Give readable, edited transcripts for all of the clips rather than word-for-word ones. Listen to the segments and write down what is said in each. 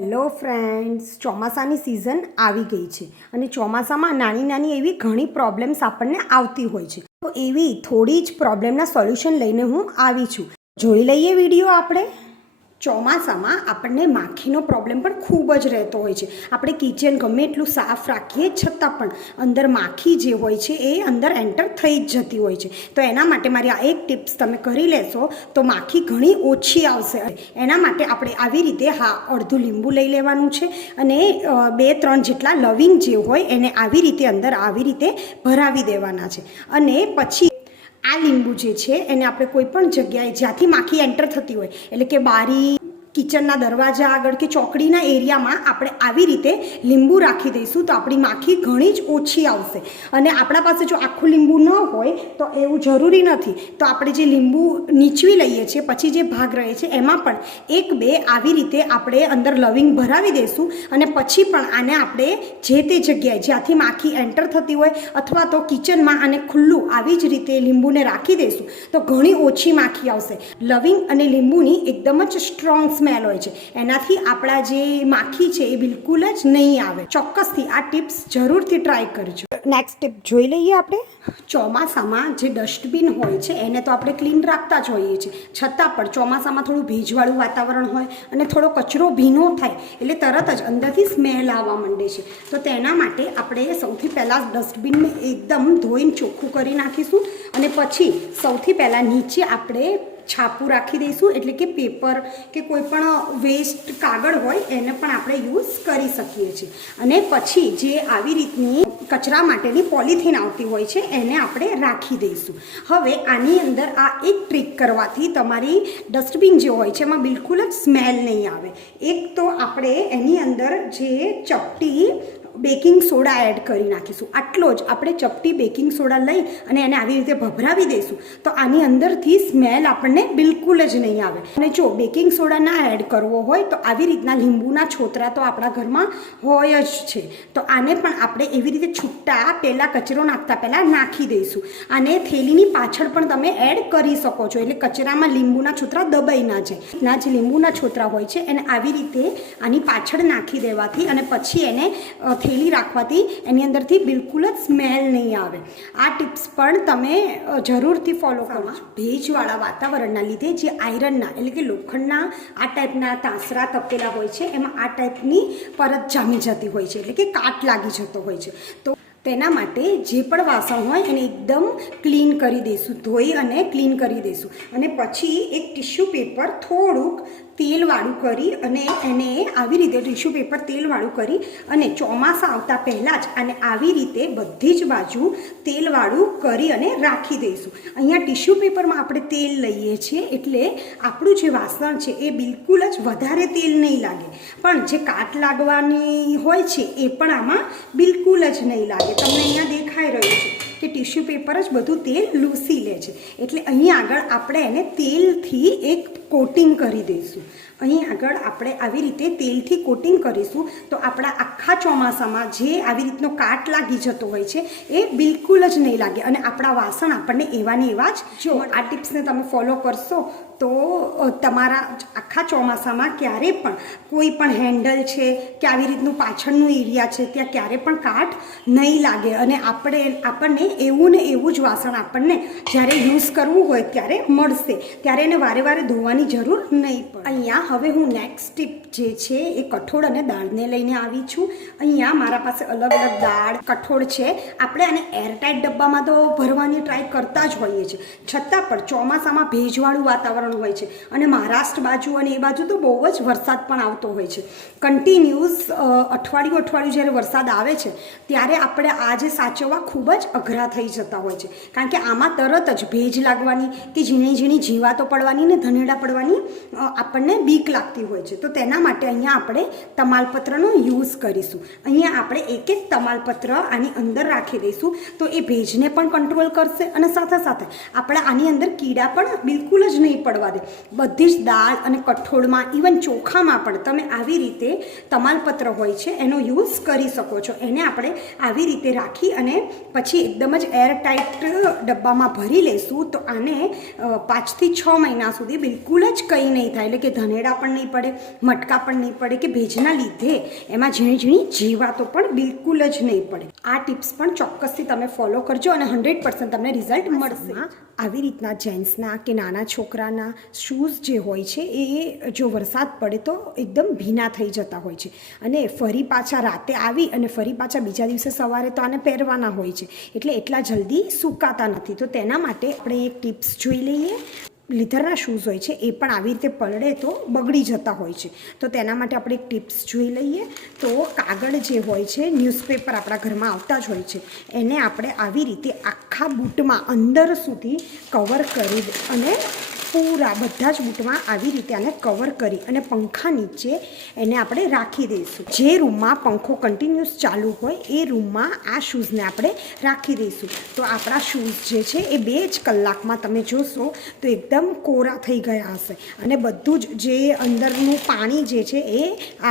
Hello friends, ચોમાસાની season આવી ગઈ છે અને ચોમાસામાં નાની નાની એવી ઘણી પ્રોબ્લેમ્સ આપણને આવતી હોય છે. તો એવી થોડી જ પ્રોબ્લેમના સોલ્યુશન લઈને હું આવી છું. જોઈ લઈએ વિડીયો આપણે. ચોમાસામાં આપણને માખીનો પ્રોબ્લેમ પણ ખૂબ જ રહેતો હોય છે. આપણે કિચન ગમે એટલું સાફ રાખીએ છતાં પણ અંદર માખી જે હોય છે એ અંદર એન્ટર થઈ જ જતી હોય છે. તો એના માટે મારી આ એક ટિપ્સ તમે કરી લેશો તો માખી ઘણી ઓછી આવશે. એના માટે આપણે આવી રીતે અડધું લીંબુ લઈ લેવાનું છે અને 2-3 જેટલા લવિંગ જે હોય એને આવી રીતે અંદર આવી રીતે ભરાવી દેવાના છે. અને પછી આ લીંબુ જે છે એને આપણે કોઈ પણ જગ્યાએ જ્યાંથી માખી એન્ટર થતી હોય, એટલે કે બારી, કિચનના દરવાજા આગળ કે ચોકડીના એરિયામાં આપણે આવી રીતે લીંબુ રાખી દઈશું તો આપણી માખી ઘણી જ ઓછી આવશે. અને આપણા પાસે જો આખું લીંબુ ન હોય તો એવું જરૂરી નથી, તો આપણે જે લીંબુ નીચવી લઈએ છીએ પછી જે ભાગ રહે છે એમાં પણ 1-2 આવી રીતે આપણે અંદર લવિંગ ભરાવી દઈશું. અને પછી પણ આને આપણે જે તે જગ્યાએ જ્યાંથી માખી એન્ટર થતી હોય અથવા તો કિચનમાં આને ખુલ્લું આવી જ રીતે લીંબુને રાખી દઈશું તો ઘણી ઓછી માખી આવશે. લવિંગ અને લીંબુની એકદમ જ સ્ટ્રોંગ સ્મેલ હોય છે, એનાથી આપણા જે માખી છે એ બિલકુલ જ નહીં આવે. ચોક્કસથી આ ટિપ્સ જરૂરથી ટ્રાય કરજો. નેક્સ્ટ ટિપ જોઈ લઈએ આપણે. ચોમાસામાં જે ડસ્ટબિન હોય છે એને તો આપણે ક્લીન રાખતા જ હોઈએ છીએ, છતાં પણ ચોમાસામાં થોડું ભેજવાળું વાતાવરણ હોય અને થોડો કચરો ભીનો થાય એટલે તરત જ અંદરથી સ્મેલ આવવા માંડે છે. તો તેના માટે આપણે સૌથી પહેલાં ડસ્ટબિનને એકદમ ધોઈને ચોખ્ખું કરી નાખીશું અને પછી સૌથી પહેલાં નીચે આપણે છાપું રાખી દઈશું, એટલે કે પેપર કે કોઈ પણ વેસ્ટ કાગળ હોય એને પણ આપણે યુઝ કરી શકીએ છીએ. અને પછી જે આવી રીતની કચરા માટેની પોલિથીન આવતી હોય છે એને આપણે રાખી દઈશું. હવે આની અંદર આ એક ટ્રીક કરવાથી તમારી ડસ્ટબિન જે હોય છે એમાં બિલકુલ જ સ્મેલ નહીં આવે. એક તો આપણે એની અંદર જે ચપટી બેકિંગ સોડા એડ કરી નાખીશું. આટલો જ આપણે ચપટી બેકિંગ સોડા લઈ અને એને આવી રીતે ભભરાવી દઈશું તો આની અંદરથી સ્મેલ આપણને બિલકુલ જ નહીં આવે. અને જો બેકિંગ સોડા ના એડ કરવો હોય તો આવી રીતના લીંબુના છોતરા તો આપણા ઘરમાં હોય જ છે, તો આને પણ આપણે એવી રીતે છૂટા પહેલાં કચરો નાખતા પહેલાં નાખી દઈશું. આને થેલીની પાછળ પણ તમે એડ કરી શકો છો, એટલે કચરામાં લીંબુના છોતરા દબાઈ ના જાય. ના જે લીંબુના છોતરા હોય છે એને આવી રીતે આની પાછળ નાખી દેવાથી અને પછી એને થેલી રાખવાથી એની અંદરથી બિલકુલ જ સ્મેલ નહીં આવે. આ ટિપ્સ પણ તમે જરૂરથી ફોલો કરો. ભેજવાળા વાતાવરણના લીધે જે આયરનના એટલે કે લોખંડના આ ટાઈપના તાંસરા તપેલા હોય છે એમાં આ ટાઈપની પરત જામી જતી હોય છે, એટલે કે કાટ લાગી જતો હોય છે. તો તેના માટે જે પણ વાસણ હોય એને એકદમ ક્લીન કરી દઈશું, ધોઈ અને ક્લીન કરી દઈશું. અને પછી એક ટિશ્યુ પેપર થોડુંક તેલવાળું કરી અને એને આવી રીતે ટિશ્યુ પેપર તેલવાળું કરી અને ચોમાસા આવતા પહેલાં જ આને આવી રીતે બધી જ બાજુ તેલવાળું કરી અને રાખી દઈશું. અહીંયા ટિશ્યુ પેપરમાં આપણે તેલ લઈએ છીએ એટલે આપણું જે વાસણ છે એ બિલકુલ જ વધારે તેલ નહીં લાગે, પણ જે કાટ લાગવાની હોય છે એ પણ આમાં બિલકુલ જ નહીં લાગે. તમને અહીંયા દેખાઈ રહ્યું છે કે ટિશ્યુ પેપર જ બધું તેલ લૂસી લે છે, એટલે અહીં આગળ આપણે એને તેલથી એક કોટિંગ કરી દઈશું. અહીં આગળ આપણે આવી રીતે તેલથી કોટિંગ કરીશું તો આપણા આખા ચોમાસામાં જે આવી રીતનો કાટ લાગી જતો હોય છે એ બિલકુલ જ નહીં લાગે અને આપણા વાસણ આપણને એવા ને એવા જ. જો આ ટિપ્સને તમે ફોલો કરશો તો તમારા આખા ચોમાસામાં ક્યારે પણ કોઈ પણ હેન્ડલ છે કે આવી રીતનું પાછળનું એરિયા છે ત્યાં ક્યારે પણ કાટ નહીં લાગે અને આપણને એવું ને એવું જ વાસણ આપણને જ્યારે યુઝ કરવું હોય ત્યારે મળશે, ત્યારે એને વારે વારે ધોવાની જરૂર નહીં પડે. અહીંયા હવે હું નેક્સ્ટ ટીપ જે છે એ કઠોળ અને દાળને લઈને આવી છું. અહીંયા મારા પાસે અલગ અલગ દાળ, કઠોળ છે. આપણે આને એરટાઈટ ડબ્બામાં તો ભરવાની ટ્રાય કરતા જ હોઈએ છીએ, છતાં પણ ચોમાસામાં ભેજવાળું વાતાવરણ હોય છે અને મહારાષ્ટ્ર બાજુ અને એ બાજુ તો બહુ જ વરસાદ પણ આવતો હોય છે. કન્ટિન્યુઅસ અઠવાડિયું જ્યારે વરસાદ આવે છે ત્યારે આપણે આ જે સાચવવા ખૂબ જ અઘરા થઈ જતા હોય છે, કારણ કે આમાં તરત જ ભેજ લાગવાની કે ઝીણી ઝીણી જીવાતો પડવાની ને ધનેડા પડવાની આપણને બીક લાગતી હોય છે. તો તેના માટે અહીંયા આપણે તમાલપત્રનો યુઝ કરીશું. અહીંયા આપણે એક તમાલપત્ર આની અંદર રાખી દઈશું તો એ ભેજને પણ કંટ્રોલ કરશે અને સાથે સાથે આપણે આની અંદર કીડા પણ બિલકુલ જ નહીં પડવા દે. બધી જ દાળ અને કઠોળમાં, ઇવન ચોખામાં પણ તમે આવી રીતે તમાલપત્ર હોય છે એનો યુઝ કરી શકો છો. એને આપણે આવી રીતે રાખી અને પછી એકદમ જ એરટાઈટ ડબ્બામાં ભરી લઈશું તો આને 5 થી 6 મહિના સુધી બિલકુલ જ કંઈ નહીં થાય, એટલે કે ધનેડા પણ નહીં પડે, મટકા તડકા પણ નહીં પડે કે ભેજના લીધે એમાં ઝીણી ઝીણી જીવાતો પણ બિલકુલ જ નહીં પડે. આ ટિપ્સ પણ ચોક્કસથી તમે ફોલો કરજો અને 100% તમને રિઝલ્ટ મળશે. આવી રીતના જેન્ટ્સના કે નાના છોકરાના શૂઝ જે હોય છે એ જો વરસાદ પડે તો એકદમ ભીના થઈ જતા હોય છે અને ફરી પાછા રાતે આવી અને ફરી પાછા બીજા દિવસે સવારે તો આને પહેરવાના હોય છે, એટલે એટલા જલ્દી સુકાતા નથી. તો તેના માટે આપણે એક ટિપ્સ જોઈ લઈએ. લીધરના શૂઝ હોય છે એ પણ આવી રીતે પલળે તો બગડી જતા હોય છે, તો તેના માટે આપણે એક ટિપ્સ જોઈ લઈએ. તો કાગળ જે હોય છે, ન્યૂઝપેપર આપણા ઘરમાં આવતા જ હોય છે, એને આપણે આવી રીતે આખા બૂટમાં અંદર સુધી કવર કરી અને પૂરા બધા જ બૂટમાં આવી રીતે આને કવર કરી અને પંખા નીચે એને આપણે રાખી દઈશું. જે રૂમમાં પંખો કન્ટિન્યુઅસ ચાલુ હોય એ રૂમમાં આ શૂઝને આપણે રાખી દઈશું. તો આપણા શૂઝ જે છે એ 2 જ કલાકમાં તમે જોશો તો એકદમ કોરા થઈ ગયા હશે અને બધું જ જે અંદરનું પાણી જે છે એ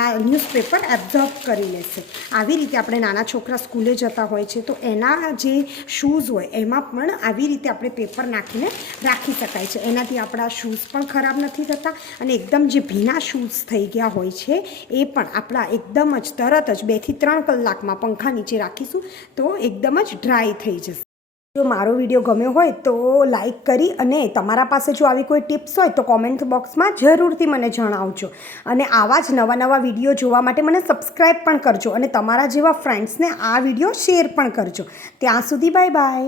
આ ન્યૂઝપેપર એબ્ઝોર્બ કરી લેશે. આવી રીતે આપણે નાના છોકરા સ્કૂલે જતા હોય છે તો એના જે શૂઝ હોય એમાં પણ આવી રીતે આપણે પેપર નાખીને રાખી શકાય છે. એનાથી આપણા શૂઝ પણ ખરાબ નથી થતા અને એકદમ જે ભીના શૂઝ થઈ ગયા હોય છે એ પણ આપણા એકદમ જ તરત જ 2 થી 3 કલાકમાં પંખા નીચે રાખીશું તો એકદમ જ ડ્રાય થઈ જશે. જો મારો વિડીયો ગમ્યો હોય તો લાઈક કરી અને તમારા પાસે જો આવી કોઈ ટિપ્સ હોય તો કોમેન્ટ બોક્સમાં જરૂરથી મને જણાવજો અને આવા જ નવા વિડીયો જોવા માટે મને સબસ્ક્રાઈબ પણ કરજો અને તમારા જેવા ફ્રેન્ડ્સને આ વિડીયો શેર પણ કરજો. ત્યાં સુધી બાય બાય.